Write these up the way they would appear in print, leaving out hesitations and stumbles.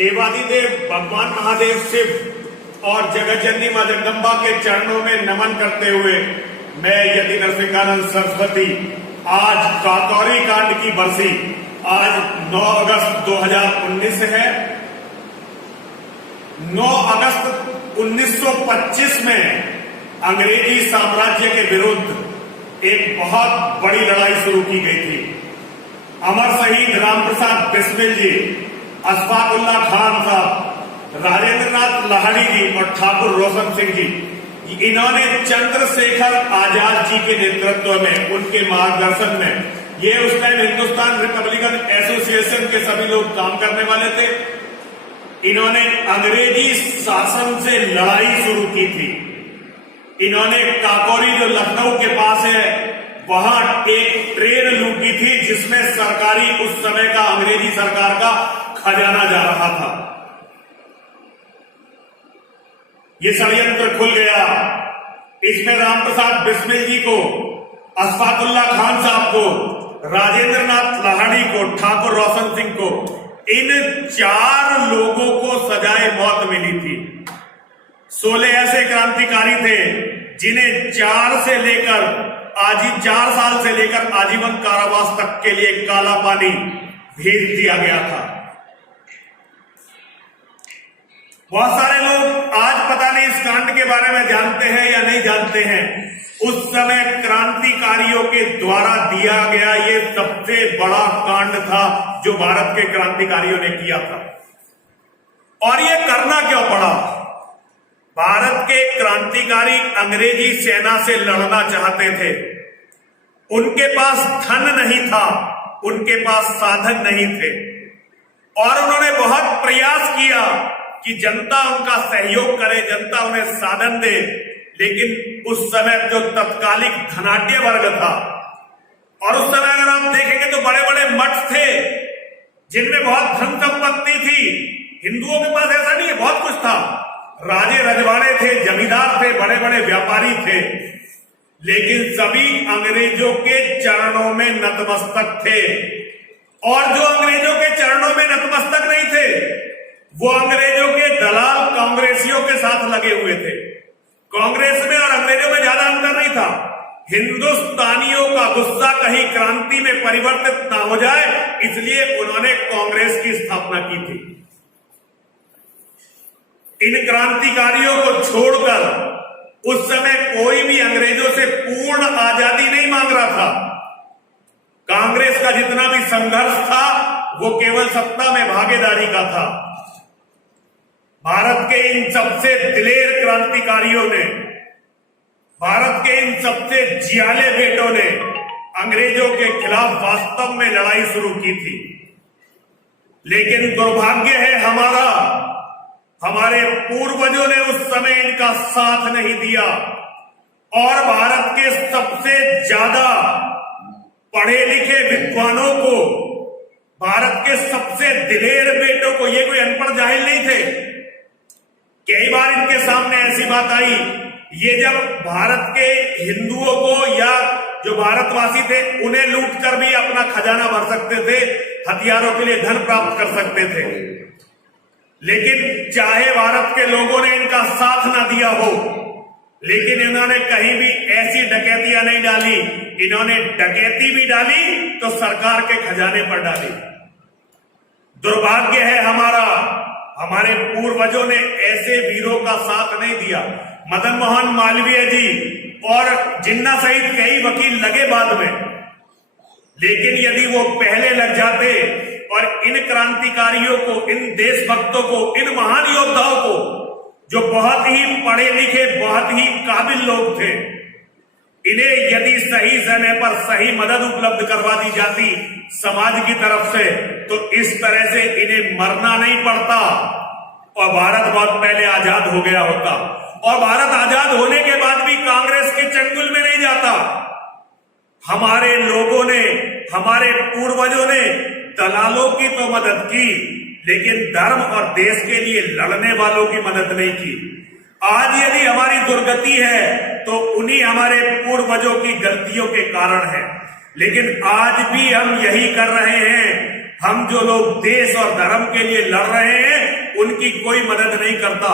देवादिदेव भगवान महादेव शिव और जगतजननी मां जगदम्बा के चरणों में नमन करते हुए मैं यति नरसिंहानंद सरस्वती आज काकौरी कांड की बरसी आज 9 अगस्त 2019 है। 9 अगस्त 1925 में अंग्रेजी साम्राज्य के विरुद्ध एक बहुत बड़ी लड़ाई शुरू की गई थी। अमर शहीद रामप्रसाद बिस्मिल जी, अशफाकुल्ला खान साहब, राजेंद्रनाथ लाहिड़ी जी और ठाकुर रोशन सिंह जी, इन्होंने चंद्रशेखर आजाद जी के नेतृत्व में, उनके मार्गदर्शन में, ये उस टाइम हिंदुस्तान रिपब्लिकन एसोसिएशन के सभी लोग काम करने वाले थे, इन्होंने अंग्रेजी शासन से लड़ाई शुरू की थी। इन्होंने काकोरी जो लखनऊ के पास है वहां एक ट्रेन लूटी थी जिसमें सरकारी उस समय का अंग्रेजी सरकार का खजाना जा रहा था। ये षड्यंत्र खुल गया। इसमें रामप्रसाद बिस्मिल जी को, अशफाकुल्ला खान साहब को, राजेंद्रनाथ लाहिड़ी को, ठाकुर रोशन सिंह को, इन 4 लोगों को सजाए मौत मिली थी। 16 ऐसे क्रांतिकारी थे जिन्हें 4 साल से लेकर आजीवन कारावास तक के लिए काला पानी भेज दिया गया था। बहुत सारे लोग आज पता नहीं इस कांड के बारे में जानते हैं या नहीं जानते हैं। उस समय क्रांतिकारियों के द्वारा दिया गया ये सबसे बड़ा कांड था जो भारत के क्रांतिकारियों ने किया था। और ये करना क्यों पड़ा? भारत के क्रांतिकारी अंग्रेजी सेना से लड़ना चाहते थे। उनके पास धन नहीं था, उनके पास साधन नहीं थे, और उन्होंने बहुत प्रयास किया कि जनता उनका सहयोग करे, जनता उन्हें साधन दे। लेकिन उस समय जो तत्कालिक धनाढ्य वर्ग था, और उस समय अगर आप देखेंगे तो बड़े बड़े मठ थे जिनमें बहुत धन संपत्ति थी। हिंदुओं के पास ऐसा नहीं है, बहुत कुछ था। राजे रजवाड़े थे, जमींदार थे, बड़े बड़े व्यापारी थे, लेकिन सभी अंग्रेजों के चरणों में नतमस्तक थे। और जो अंग्रेजों के चरणों में नतमस्तक नहीं थे वो अंग्रेजों के दलाल कांग्रेसियों के साथ लगे हुए थे। कांग्रेस में और अंग्रेजों में ज्यादा अंतर नहीं था। हिंदुस्तानियों का गुस्सा कहीं क्रांति में परिवर्तित ना हो जाए, इसलिए उन्होंने कांग्रेस की स्थापना की थी। इन क्रांतिकारियों को छोड़कर उस समय कोई भी अंग्रेजों से पूर्ण आजादी नहीं मांग रहा था। कांग्रेस का जितना भी संघर्ष था वो केवल सत्ता में भागीदारी का था। भारत के इन सबसे दिलेर क्रांतिकारियों ने, भारत के इन सबसे जियाले बेटों ने अंग्रेजों के खिलाफ वास्तव में लड़ाई शुरू की थी। लेकिन दुर्भाग्य है हमारे पूर्वजों ने उस समय इनका साथ नहीं दिया, और भारत के सबसे ज्यादा पढ़े लिखे विद्वानों को, भारत के सबसे दिलेर बेटों को, ये कोई अनपढ़ जाहिल नहीं थे। कई बार इनके सामने ऐसी बात आई, ये जब भारत के हिंदुओं को या जो भारतवासी थे उन्हें लूट कर भी अपना खजाना भर सकते थे, हथियारों के लिए धन प्राप्त कर सकते थे। लेकिन चाहे भारत के लोगों ने इनका साथ ना दिया हो, लेकिन इन्होंने कहीं भी ऐसी डकैतियां नहीं डाली। इन्होंने डकैती भी डाली तो सरकार के खजाने पर डाली। दुर्भाग्य है हमारे पूर्वजों ने ऐसे वीरों का साथ नहीं दिया। मदन मोहन मालवीय जी और जिन्ना सहित कई वकील लगे बाद में, लेकिन यदि वो पहले लग जाते और इन क्रांतिकारियों को, इन देशभक्तों को, इन महान योद्धाओं को, जो बहुत ही पढ़े लिखे, बहुत ही काबिल लोग थे, इन्हें यदि सही समय पर सही मदद उपलब्ध करवा दी जाती समाज की तरफ से, तो इस तरह से इन्हें मरना नहीं पड़ता और भारत बहुत पहले आजाद हो गया होता। और भारत आजाद होने के बाद भी कांग्रेस के चंगुल में नहीं जाता। हमारे लोगों ने, हमारे पूर्वजों ने दलालों की तो मदद की, लेकिन धर्म और देश के लिए लड़ने वालों की मदद नहीं की। आज यदि हमारी दुर्गति है तो उन्हीं हमारे पूर्वजों की गलतियों के कारण है। लेकिन आज भी हम यही कर रहे हैं। हम जो लोग देश और धर्म के लिए लड़ रहे हैं उनकी कोई मदद नहीं करता।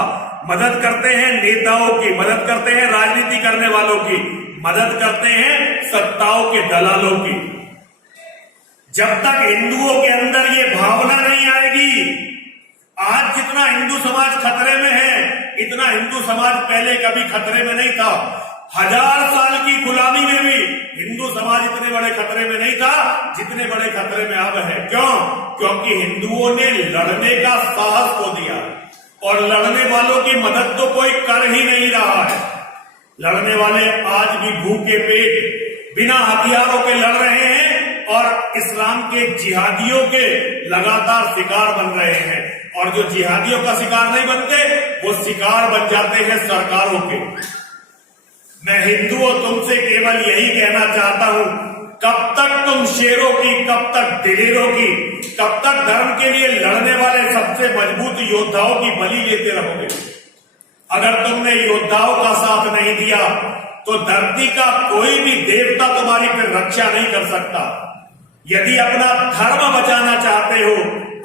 मदद करते हैं नेताओं की, मदद करते हैं राजनीति करने वालों की, मदद करते हैं सत्ताओं के दलालों की। जब तक हिंदुओं के अंदर ये भावना नहीं आएगी, आज जितना हिंदू समाज खतरे में है इतना हिंदू समाज पहले कभी खतरे में नहीं था। 1000 साल की गुलामी में भी हिंदू समाज इतने बड़े खतरे में नहीं था जितने बड़े खतरे में अब है। क्यों? क्योंकि हिंदुओं ने लड़ने का साहस खो दिया और लड़ने वालों की मदद तो कोई कर ही नहीं रहा है। लड़ने वाले आज भी भूखे पेट बिना हथियारों के लड़ रहे हैं और इस्लाम के जिहादियों के लगातार शिकार बन रहे हैं। और जो जिहादियों का शिकार नहीं बनते वो शिकार बन जाते हैं सरकारों के। मैं हिंदुओं तुमसे केवल यही कहना चाहता हूं, कब तक तुम शेरों की, कब तक दिलेरों की, कब तक धर्म के लिए लड़ने वाले सबसे मजबूत योद्धाओं की बलि लेते रहोगे? अगर तुमने योद्धाओं का साथ नहीं दिया तो धरती का कोई भी देवता तुम्हारी फिर रक्षा नहीं कर सकता। यदि अपना धर्म बचाना चाहते हो,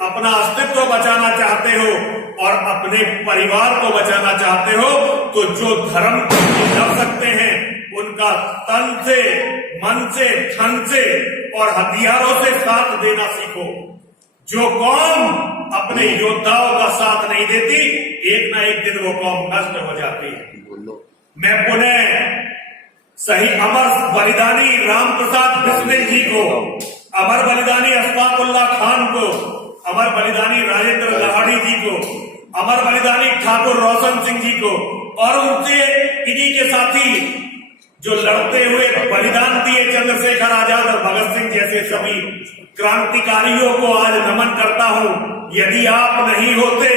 अपना अस्तित्व बचाना चाहते हो और अपने परिवार को बचाना चाहते हो तो जो धर्म के लिए लड़ सकते हैं उनका तन से, मन से, धन से और हथियारों से साथ देना सीखो। जो कौम अपने योद्धाओं का साथ नहीं देती एक ना एक दिन वो कौम नष्ट हो जाती है। मैं पुनः सही अमर बलिदानी राम प्रसाद बिस्मिल जी को, अमर बलिदानी अशफाकुल्लाह खान को, अमर बलिदानी राजेंद्र लाहाड़ी जी को, अमर बलिदानी ठाकुर रोशन सिंह जी को और उनसे इन्हीं के साथी जो लड़ते हुए बलिदान दिए चंद्रशेखर आजाद और भगत सिंह जैसे सभी क्रांतिकारियों को आज नमन करता हूं। यदि आप नहीं होते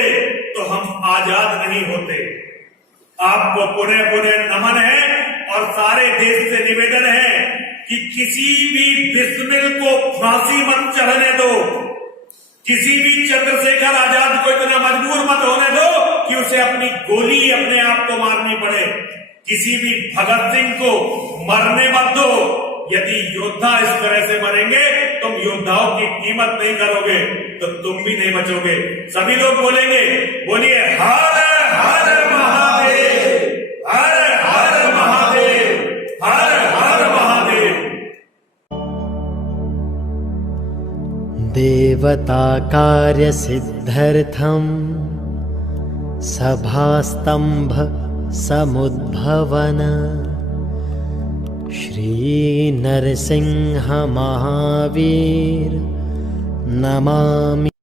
तो हम आजाद नहीं होते। आपको पुनः पुनः नमन है और सारे देश से निवेदन है कि किसी भी बिस्मिल को फांसी मत चढ़ने दो, किसी भी चंद्रशेखर आजाद को इतना मजबूर मत होने दो कि उसे अपनी गोली अपने आप को मारनी पड़े। किसी भी भगत सिंह को मरने मत दो। यदि योद्धा इस तरह से मरेंगे, तुम योद्धाओं की कीमत नहीं करोगे तो तुम भी नहीं बचोगे। सभी लोग बोलेंगे, बोलिए हर हर महादेव, हर हर महादेव, हर हर महादेव। देवता कार्य सिद्धर्थम सभास्तंभ समुद्भवन श्री नरसिंह महावीर नमामि।